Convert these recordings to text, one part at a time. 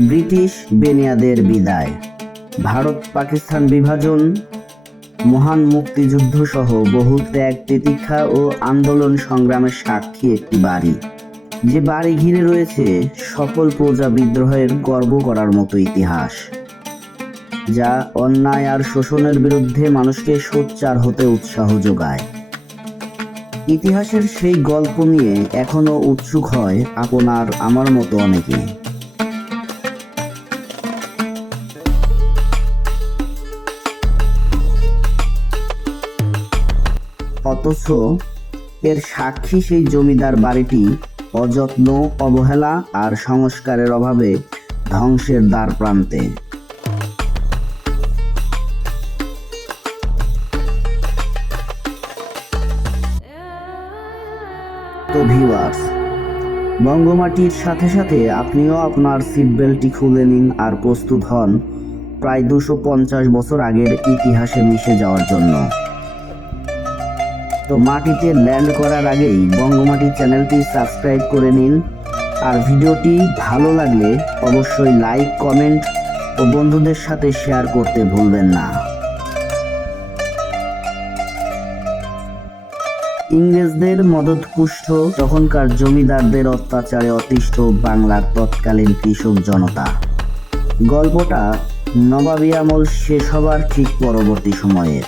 British বেনিয়াদের বিদায়। ভারত পাকিস্তান বিভাজন, মহান মুক্তিযুদ্ধ সহ বহু ত্যাগ, তিতিক্ষা ও আন্দোলন সংগ্রামের সাক্ষী একটি বাড়ি। যে বাড়ি ঘিরে রয়েছে সকল প্রজা বিদ্রোহের গর্ব করার মতো ইতিহাস, যা অন্যায় আর শোষণের বিরুদ্ধে মানুষকে সোচ্চার হতে উৎসাহ যোগায়। ইতিহাসের সেই গল্প নিয়ে এখনও উৎসুক হয় আপনার, আমার মতো অনেকে অথচ এর সাক্ষী সেই জমিদার বাড়িটি অযত্ন, অবহেলা আর সংস্কারের অভাবে ধ্বংসের দ্বার প্রান্তে। বঙ্গমাটির সাথে সাথে আপনিও আপনার সিট বেল্টটি খুলে নিন আর প্রস্তুত হন প্রায় দুশো পঞ্চাশ বছর আগের ইতিহাসে মিশে যাওয়ার জন্য। তো মাটিতে ল্যান্ড করার আগেই বঙ্গমাটি চ্যানেলটি সাবস্ক্রাইব করে নিন। আর ভিডিওটি ভালো লাগলে অবশ্যই লাইক কমেন্ট ও বন্ধুদের সাথে শেয়ার করতে ভুলবেন না। ইংরেজদের মদতপুষ্ট তখনকার জমিদারদের অত্যাচারে অতিষ্ঠ বাংলার তৎকালীন কৃষক জনতা। গল্পটা নবাবী আমল শেষ হবার ঠিক পরবর্তী সময়ে।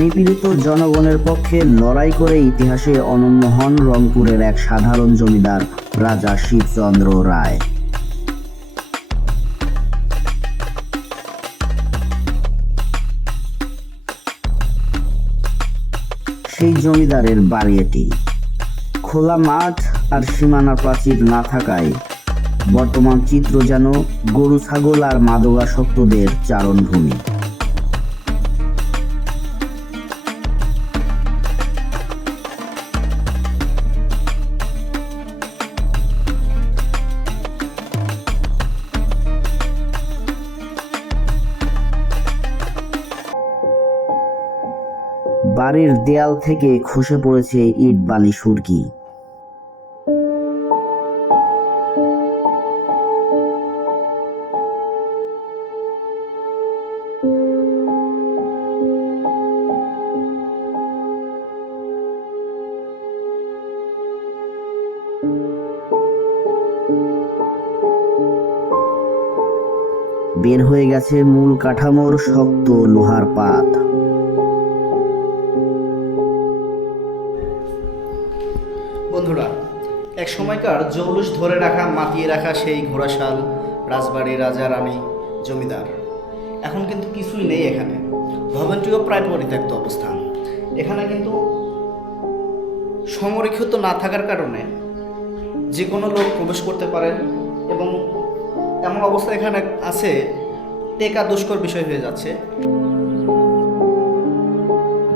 নিপীড়িত জনগণের পক্ষে লড়াই করে ইতিহাসে অনন্য হন রংপুরের এক সাধারণ জমিদার, রাজা শিবচন্দ্র রায়। সেই জমিদারের বাড়ি এটি। খোলা মাঠ আর সীমানা প্রাচীর না থাকায় বর্তমান চিত্র যেন গরু, ছাগল আর মাদকাসক্তদের চারণভূমি। বাড়ির দেয়াল থেকে খসে পড়েছে ইট বালি সুরকি। বের হয়ে গেছে মূল কাঠামোর শক্ত লোহার পাত। বন্ধুরা, এক সময়কার জৌলুস ধরে রাখা, মাতিয়ে রাখা সেই ঘোড়াশাল রাজবাড়ি রাজা রানী জমিদার। এখন কিন্তু কিছুই নেই এখানে। ভবনটিও প্রায় পরিত্যক্ত অবস্থা এখানে কিন্তু সংরক্ষিত না থাকার কারণে যে কোনো লোক প্রবেশ করতে পারেন এবং এমন অবস্থা এখানে আছে, টেকা দুষ্কর বিষয় হয়ে যাচ্ছে।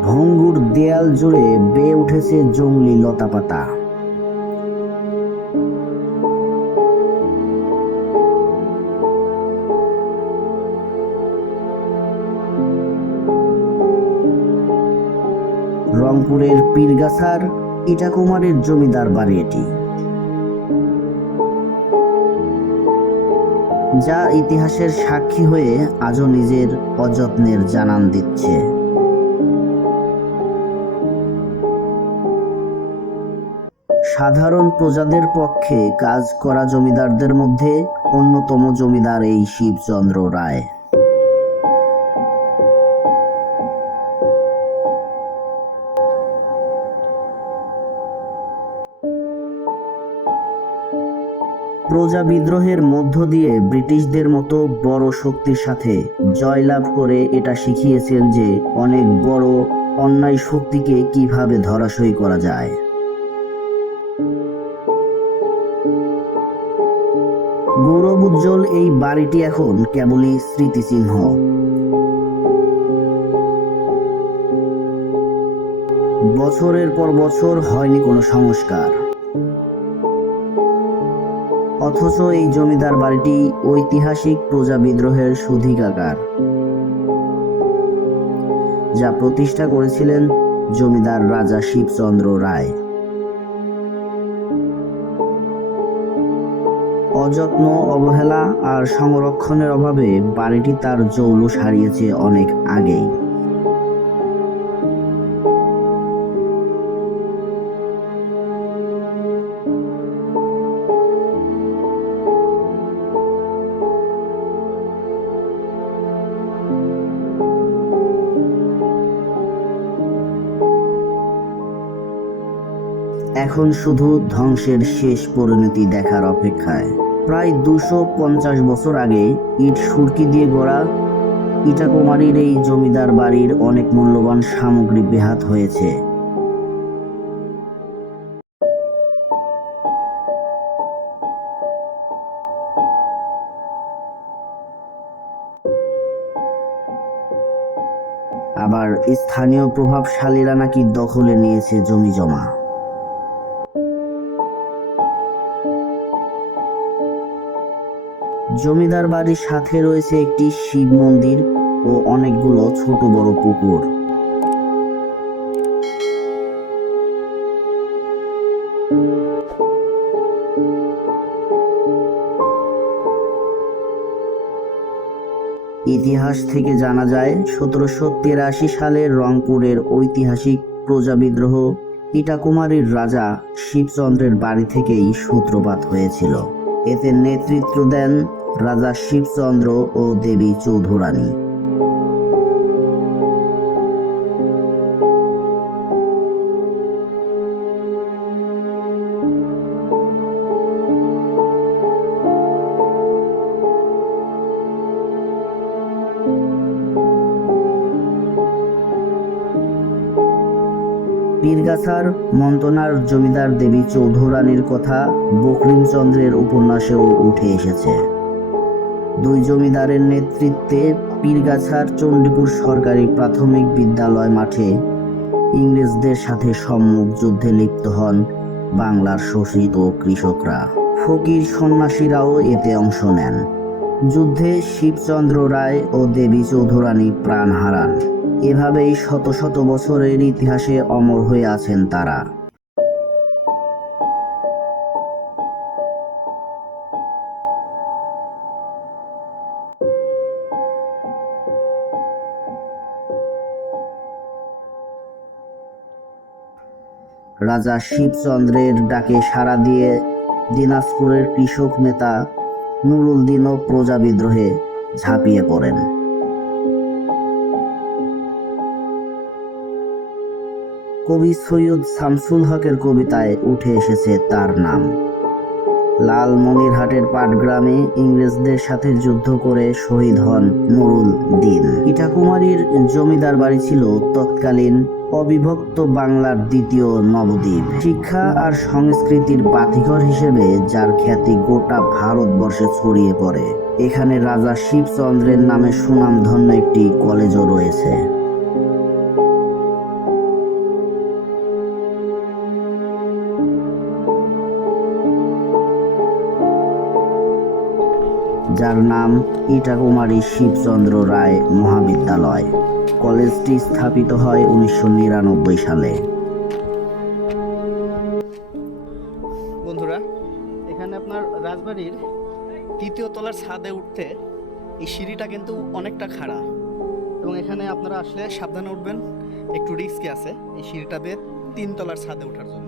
ভঙ্গুর দেয়াল জুড়ে বেয়ে উঠেছে জঙ্গলি লতাপাতা। পীরগাছার ইটাকুমারের জমিদার বাড়ি এটি। যা ইতিহাসের সাক্ষী হয়ে আজও নিজের অযত্নের জানান দিচ্ছে। সাধারণ প্রজাদের পক্ষে কাজ করা জমিদারদের মধ্যে অন্যতম জমিদার এই শিবচন্দ্র রায়। প্রজা বিদ্রোহের মধ্য দিয়ে ব্রিটিশদের মতো বড় শক্তির সাথে জয়লাভ করে এটা শিখিয়েছেন যে অনেক বড় অন্যায় শক্তিকে কীভাবে ধরাশয়ী করা যায়। গৌরব উজ্জ্বল এই বাড়িটি এখন কেবলই স্মৃতিচিহ্ন। বছরের পর বছর হয়নি কোনো সংস্কার। অথচ এই জমিদার বাড়িটি ঐতিহাসিক প্রজা বিদ্রোহের সুধিকাগার। যা প্রতিষ্ঠা করেছিলেন জমিদার রাজা শিবচন্দ্র রায়। অযত্ন, অবহেলা আর সংরক্ষণের অভাবে বাড়িটি তার জৌলুস হারিয়েছে অনেক আগেই। এখন শুধু ধ্বংসের শেষ পরিণতি দেখার অপেক্ষায়। প্রায় দুশো পঞ্চাশ বছর আগে ইট সুরকি দিয়ে গড়া ইটাকুমারীর এই জমিদার বাড়ির অনেক মূল্যবান সামগ্রী বেহাত হয়েছে। আবার স্থানীয় প্রভাবশালীরা নাকি দখলে নিয়েছে জমি জমা। জমিদার বাড়ির সাথে রয়েছে একটি শিব মন্দির ও অনেকগুলো ছোট বড় পুকুর। ইতিহাস থেকে জানা যায়, সতেরোশো তিরাশি সালের রংপুরের ঐতিহাসিক প্রজা বিদ্রোহ ইটাকুমারীর রাজা শিবচন্দ্রের বাড়ি থেকেই সূত্রপাত হয়েছিল। এতে নেতৃত্ব দেন রাজা শিবচন্দ্র ও দেবী চৌধুরানী। পীরগাছার মন্তনার জমিদার দেবী চৌধুরানীর কথা বকরিমচন্দ্রের উপন্যাসেও উঠে এসেছে। দুই জমিদারের নেতৃত্বে পীরগাছার চণ্ডীপুর সরকারি প্রাথমিক বিদ্যালয় মাঠে ইংরেজদের সাথে সম্মুখ যুদ্ধে লিপ্ত হন বাংলার শোষিত কৃষকরা। ফকির সন্ন্যাসীরাও এতে অংশ নেন। যুদ্ধে শিবচন্দ্র রায় ও দেবী চৌধুরানী প্রাণ হারান। এভাবেই শত শত বছরের ইতিহাসে অমর হয়ে আছেন তারা। রাজা শিবচন্দ্রের ডাকে সাড়া দিয়ে দিনাজপুরের কৃষক নেতা নুরুল দিনও প্রজা বিদ্রোহে ঝাঁপিয়ে পড়েন। কবি সৈয়দ শামসুল হকের কবিতায় উঠে এসেছে তার নাম। লালমনিরহাটের পাটগ্রামে ইংরেজদের সাথে যুদ্ধ করে শহীদ হন নুরুল দিন ইটাকুমারীর জমিদার বাড়ি ছিল তৎকালীন অবিভক্ত বাংলার দ্বিতীয় নবদ্বীপ। শিক্ষা আর সংস্কৃতির বাতিঘর হিসেবে যার খ্যাতি গোটা ভারতবর্ষে ছড়িয়ে পড়ে, এখানে রাজা শিবচন্দ্রের নামে সুনামধন্য একটি কলেজও রয়েছে। যার নাম ইটাকুমারী শিবচন্দ্র রায় মহাবিদ্যালয়। কলেজটি স্থাপিত হয় উনিশশো নিরানব্বই সালে। বন্ধুরা, এখানে আপনার রাজবাড়ির তৃতীয় তলার ছাদে উঠতে এই সিঁড়িটা কিন্তু অনেকটা খাড়া। এবং এখানে আপনারা আসলে সাবধানে উঠবেন, একটু রিস্কি আছে এই সিঁড়িটা দিয়ে তিন তলার ছাদে ওঠার জন্য।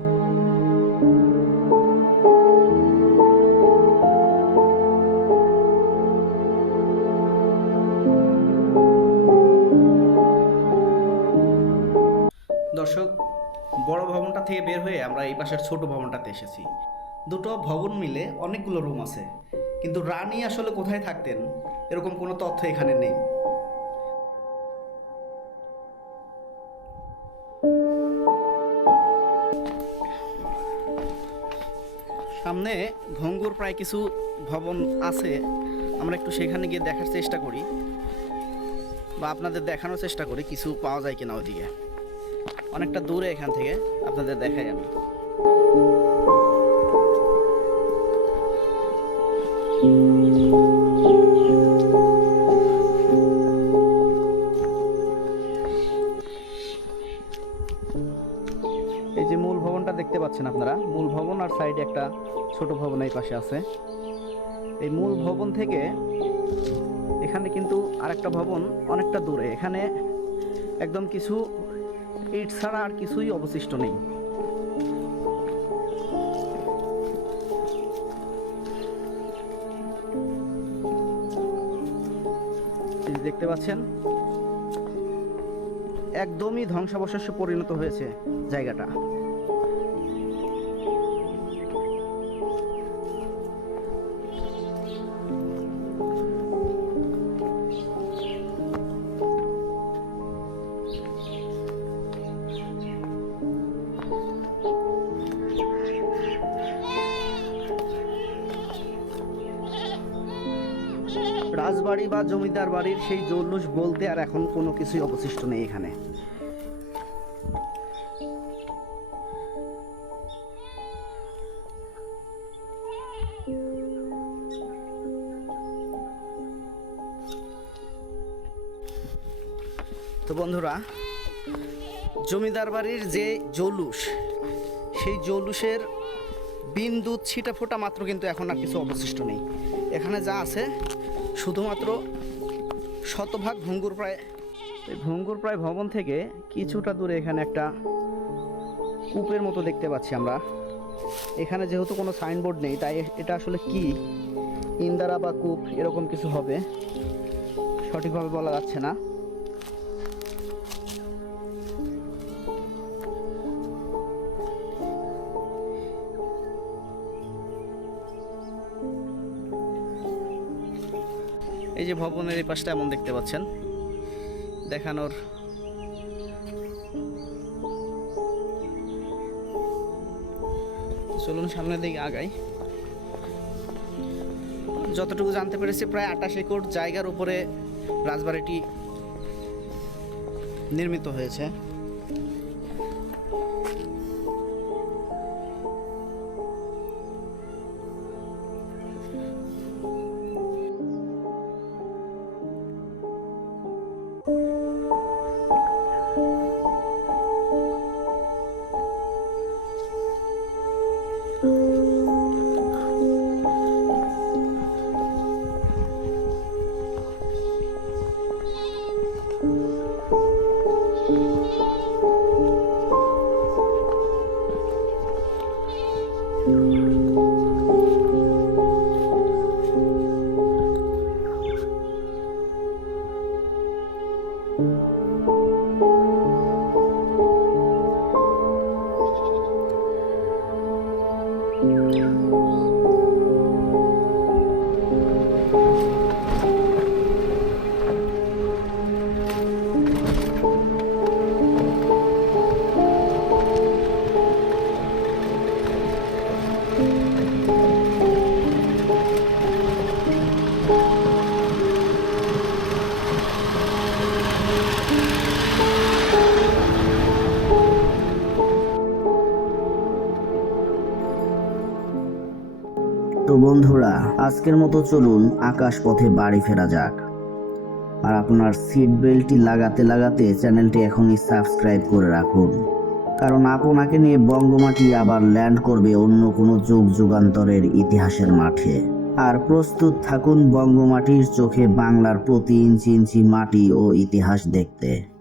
দর্শক, বড় ভবনটা থেকে বের হয়ে আমরা এই পাশের ছোট ভবনটাতে এসেছি। দুটো ভবন মিলে অনেকগুলো রুম আছে। কিন্তু রানী আসলে কোথায় থাকতেন? এরকম কোনো তথ্য এখানে নেই। সামনে ভঙ্গুর প্রায় কিছু ভবন আছে। আমরা একটু সেখানে গিয়ে দেখার চেষ্টা করি বা আপনাদের দেখানোর চেষ্টা করি, কিছু পাওয়া যায় কিনা ওদিকে। অনেকটা দূরে এখান থেকে আপনাদের দেখাই আমি। এই যে মূল ভবনটা দেখতে পাচ্ছেন আপনারা, মূল ভবন আর সাইডে একটা ছোট ভবন এই পাশে আছে। এই মূল ভবন থেকে এখানে কিন্তু আরেকটা ভবন অনেকটা দূরে। এখানে একদম কিছু ইট ছাড়া আর কিছুই অবশিষ্ট নেই। দেখতে পাচ্ছেন একদমই ধ্বংসাবশেষে পরিণত হয়েছে জায়গাটা। জমিদার বাড়ির সেই জৌলুস বলতে আর এখন কোনো কিছুই অবশিষ্ট নেই এখানে। তো বন্ধুরা, জমিদার বাড়ির যে জৌলুস সেই জৌলুসের বিন্দু ছিটা ফোটা মাত্র কিন্তু এখন আর কিছু অবশিষ্ট নেই। এখানে যা আছে শুধুমাত্র শতভাগ ভঙ্গুর প্রায় এই ভঙ্গুর প্রায় ভবন থেকে কিছুটা দূরে এখানে একটা কূপের মতো দেখতে পাচ্ছি আমরা। এখানে যেহেতু কোনো সাইনবোর্ড নেই, তাই এটা আসলে কি? ইন্দারা বা কূপ, এরকম কিছু হবে। সঠিকভাবে বলা যাচ্ছে না। এই যে ভবনের এই পাশটা এমন দেখতে পাচ্ছেন। দেখানোর চলুন সামনের দিকে আগাই। যতটুকু জানতে পেরেছি, প্রায় আটাশ একর জায়গার উপরে রাজবাড়িটি নির্মিত হয়েছে। তো বন্ধুরা, আজকের মতো চলুন আকাশ পথে বাড়ি ফেরা যাক। আর আপনার সিট বেল্টটি লাগাতে লাগাতে চ্যানেলটি এখনই সাবস্ক্রাইব করে রাখুন। কারণ আপনাকে নিয়ে বঙ্গমাটি আবার ল্যান্ড করবে অন্য কোনো যুগ যুগান্তরের ইতিহাসের মাঠে। আর প্রস্তুত থাকুন বঙ্গমাটির চোখে বাংলার প্রতি ইঞ্চি ইঞ্চি মাটি ও ইতিহাস দেখতে।